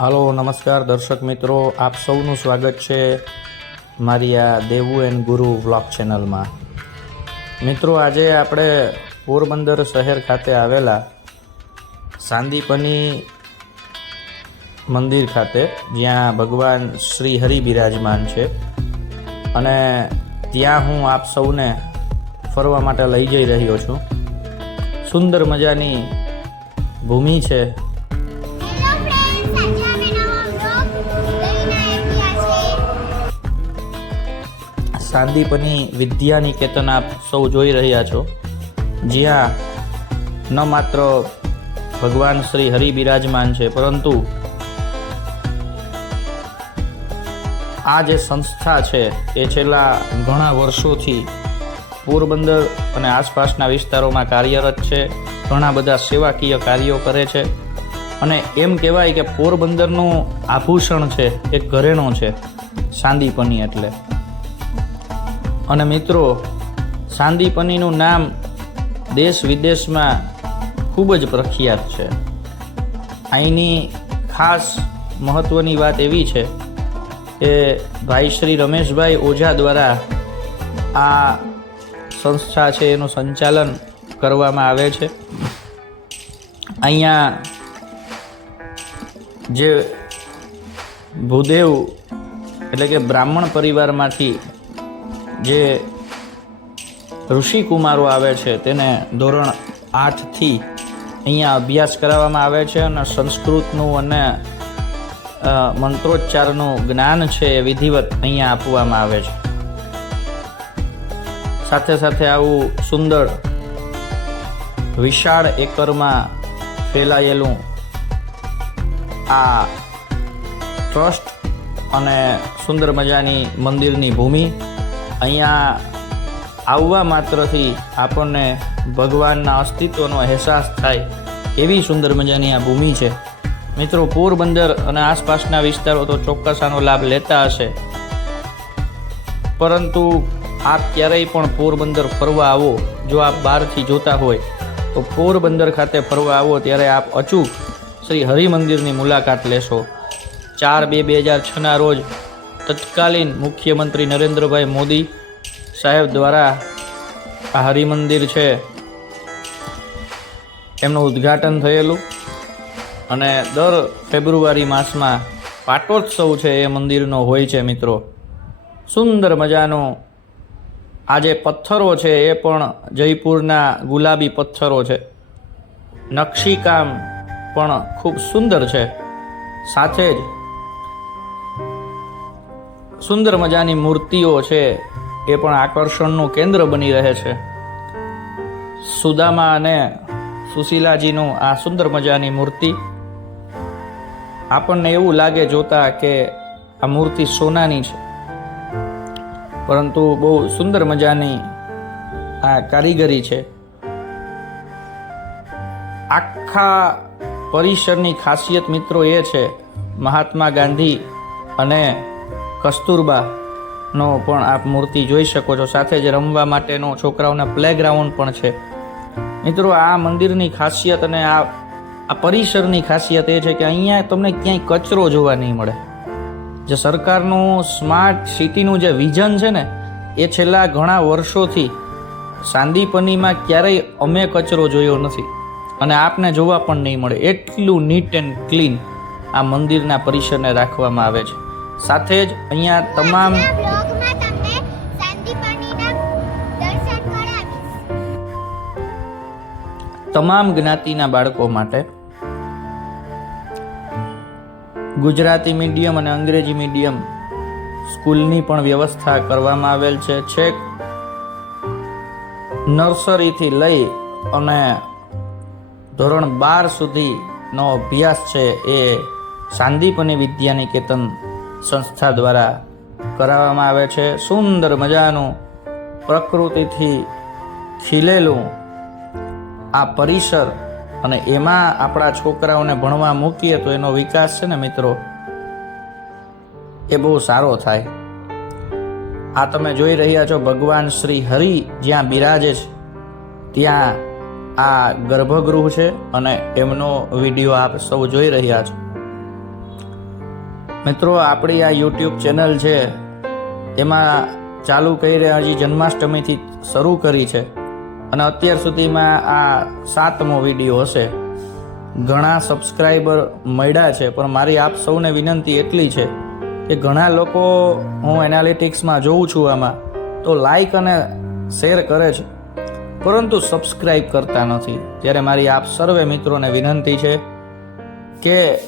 હાલો, નમસ્કાર દર્શક મિત્રો, આપ સૌનું સ્વાગત છે મારી આ દેવું એન્ડ ગુરુ વ્લોગ ચેનલમાં. મિત્રો, આજે આપણે પોરબંદર શહેર ખાતે આવેલા સાંદીપની મંદિર ખાતે, જ્યાં ભગવાન શ્રી હરિ બિરાજમાન છે. અને ત્યાં હું આપ સૌને ફરવા માટે લઈ જઈ રહ્યો છું. સુંદર મજાની ભૂમિ છે. સાંદીપની વિદ્યા નિકેતન આપ સૌ જોઈ રહ્યા છો. જ્યાં ન માત્ર ભગવાન શ્રી હરિ બિરાજમાન છે, પરંતુ આ જે સંસ્થા છે, એ છેલ્લા ઘણા વર્ષોથી પોરબંદર અને આસપાસના વિસ્તારોમાં કાર્યરત છે, ઘણા બધા સેવાકીય કાર્યો કરે છે અને એમ કહેવાય કે પોરબંદરનું આભૂષણ છે, એ ઘરેણો છે, સાંદીપની એટલે. અને મિત્રો સાંદીપનીનું નામ દેશ વિદેશમાં ખૂબ જ પ્રખ્યાત છે. અહીંની ખાસ મહત્ત્વની વાત એવી છે કે ભાઈ શ્રી રમેશભાઈ ઓઝા દ્વારા આ સંસ્થા છે, એનું સંચાલન કરવામાં આવે છે. અહીંયા જે ભૂદેવ એટલે કે બ્રાહ્મણ પરિવારમાંથી જે ઋષિકુમારો આવે છે, તેને ધોરણ આઠથી અહીંયા અભ્યાસ કરાવવામાં આવે છે અને સંસ્કૃતનું અને મંત્રોચ્ચારનું જ્ઞાન છે એ વિધિવત અહીંયા આપવામાં આવે છે. સાથે સાથે આવું સુંદર વિશાળ એકરમાં ફેલાયેલું આ ટ્રસ્ટ અને સુંદર મજાની મંદિરની ભૂમિ અહીંયા આવવા માત્રથી આપણને ભગવાનના અસ્તિત્વનો અહેસાસ થાય એવી સુંદર મજાની આ ભૂમિ છે. મિત્રો પોરબંદર અને આસપાસના વિસ્તારો તો ચોક્કસ આનો લાભ લેતા હશે. પરંતુ આપ ક્યારેય પણ પોરબંદર ફરવા આવો, જો આપ બહારથી જોતા હોય, તો પોરબંદર ખાતે ફરવા આવો ત્યારે આપ અચૂક શ્રી હરિમંદિરની મુલાકાત લેશો. ચાર બે બે હજાર છના રોજ તત્કાલીન મુખ્યમંત્રી નરેન્દ્રભાઈ મોદી સાહેબ દ્વારા આ હરિમંદિર છે, એમનું ઉદ્ઘાટન થયેલું. અને દર ફેબ્રુઆરી માસમાં પાટોત્સવ છે એ મંદિરનો હોય છે મિત્રો. સુંદર મજાનો આ જે પથ્થરો છે એ પણ જયપુરના ગુલાબી પથ્થરો છે. નકશીકામ પણ ખૂબ સુંદર છે. સાથે જ સુંદર મજાની મૂર્તિઓ છે. એ પણ આકર્ષણનું કેન્દ્ર બની રહે છે. સુદામા અને સુશીલાજીનું આ સુંદર મજાની મૂર્તિ. આપણને એવું લાગે જોતા કે આ મૂર્તિ સોનાની છે. પરંતુ બહુ સુંદર મજાની આ કારીગરી છે. આખા પરિસરની ખાસિયત મિત્રો એ છે, મહાત્મા ગાંધી અને કસ્તુરબાનો પણ આપ મૂર્તિ જોઈ શકો છો. સાથે જ રમવા માટેનો છોકરાઓના પ્લેગ્રાઉન્ડ પણ છે. મિત્રો, આ મંદિરની ખાસિયત અને આ આ પરિસરની ખાસિયત એ છે કે અહીંયા તમને ક્યાંય કચરો જોવા નહીં મળે. જે સરકારનું સ્માર્ટ સિટીનું જે વિઝન છે ને, એ છેલ્લા ઘણા વર્ષોથી સાંદીપનીમાં ક્યારેય અમે કચરો જોયો નથી. અને આપને જોવા પણ નહીં મળે. એટલું નીટ એન્ડ ક્લીન આ મંદિરના પરિસરને રાખવામાં આવે છે. સાથે જ અહીંયા તમામ તમામ જ્ઞાતિના બાળકો માટે ગુજરાતી મીડિયમ અને અંગ્રેજી મીડિયમ સ્કૂલની પણ વ્યવસ્થા કરવામાં આવેલ છે. છેક નર્સરીથી લઈ અને ધોરણ બાર સુધીનો અભ્યાસ છે એ સાંદીપની વિદ્યા નિકેતન સંસ્થા દ્વારા કરાવવામાં આવે છે. સુંદર મજાનું પ્રકૃતિથી ખીલેલું આ પરિસર અને એમાં આપણા છોકરાઓને ભણવા મૂકીએ તો એનો વિકાસ છે ને મિત્રો? એ બહુ સારો થાય. આ તમે જોઈ રહ્યા છો, ભગવાન શ્રી હરિ જ્યાં બિરાજે છે, ત્યાં આ ગર્ભગૃહ છે અને એમનો વીડિયો આપ સૌ જોઈ રહ્યા છો. મિત્રો, આપણી આ યુટ્યુબ ચેનલ છે એમાં ચાલુ કરી રહ્યા હજી જન્માષ્ટમીથી શરૂ કરી છે. અને અત્યાર સુધીમાં આ સાતમો વીડિયો હશે. ઘણા સબસ્ક્રાઈબર મળ્યા છે, પણ મારી આપ સૌને વિનંતી એટલી છે કે ઘણા લોકો હું એનાલિટિક્સમાં જોઉં છું આમાં, તો લાઈક અને શેર કરે છે. પરંતુ સબસ્ક્રાઈબ કરતા નથી. ત્યારે મારી આપ સર્વે મિત્રોને વિનંતી છે કે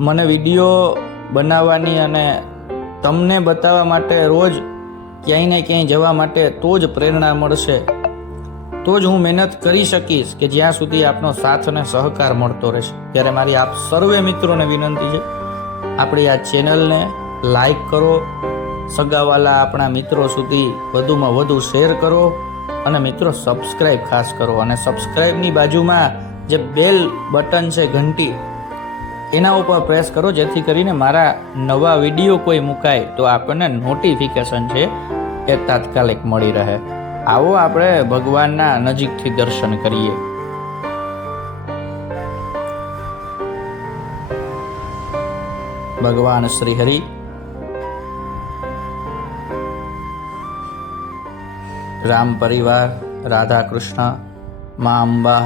મને વીડિયો બનાવવાની અને તમને બતાવવા માટે રોજ ક્યાંય ને ક્યાંય જવા માટે તો જ પ્રેરણા મળશે. તો જ હું મહેનત કરી શકીશ કે જ્યાં સુધી આપનો સાથ અને સહકાર મળતો રહેશે. ત્યારે મારી આપ સર્વે મિત્રોને વિનંતી છે, આપણી આ ચેનલને લાઈક કરો, સગાવાલા આપણા મિત્રો સુધી વધુમાં વધુ શેર કરો અને મિત્રો સબસ્ક્રાઈબ ખાસ કરો. અને સબસ્ક્રાઈબની બાજુમાં જે બેલ બટન છે, ઘંટી એના ઉપર પ્રેસ કરો, જેથી કરીને મારા નવા વીડિયો કોઈ મુકાય, તો આપણને નોટિફિકેશન છે એ તાત્કાલિક મળી રહે. આવો આપણે ભગવાનના નજીકથી દર્શન કરીએ. ભગવાન શ્રી હરિ રામ પરિવાર રાધા કૃષ્ણ મા અંબા,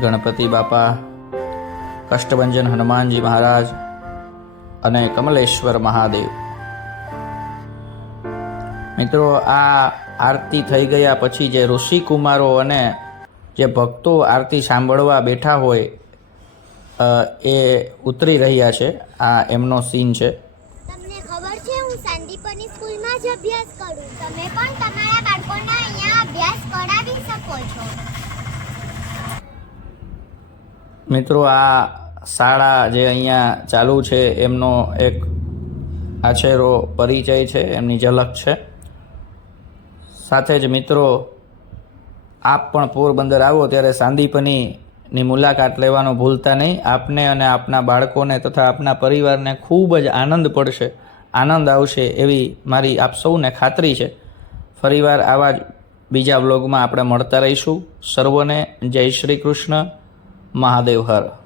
ગણપતિ બાપા કષ્ટભંજન હનુમાનજી મહારાજ અને કમલેશ્વર મહાદેવ. મિત્રો, આ આરતી થઈ ગયા પછી જે ઋષિકુમારો અને જે ભક્તો આરતી સાંભળવા બેઠા હોય એ ઉતરી રહ્યા છે. આ એમનો સીન છે. અભ્યાસ કરું. તમે પણ તમારા બાળકોને અહીંયા અભ્યાસ કરાવી શકો છો. મિત્રો, આ શાળા જે અહીંયા ચાલુ છે, એમનો એક આછેરો પરિચય છે, એમની ઝલક છે. સાથે જ મિત્રો, આપ પણ પોરબંદર આવો, ત્યારે સાંદીપનીની મુલાકાત લેવાનું ભૂલતા નહીં. આપને અને આપના બાળકોને તથા આપના પરિવારને ખૂબ જ આનંદ પડશે, આનંદ આવશે એવી મારી આપ સૌને ખાતરી છે. ફરીવાર આવા જ બીજા બ્લોગમાં આપણે મળતા રહીશું. સર્વને જય શ્રી કૃષ્ણ. મહાદેવ હર.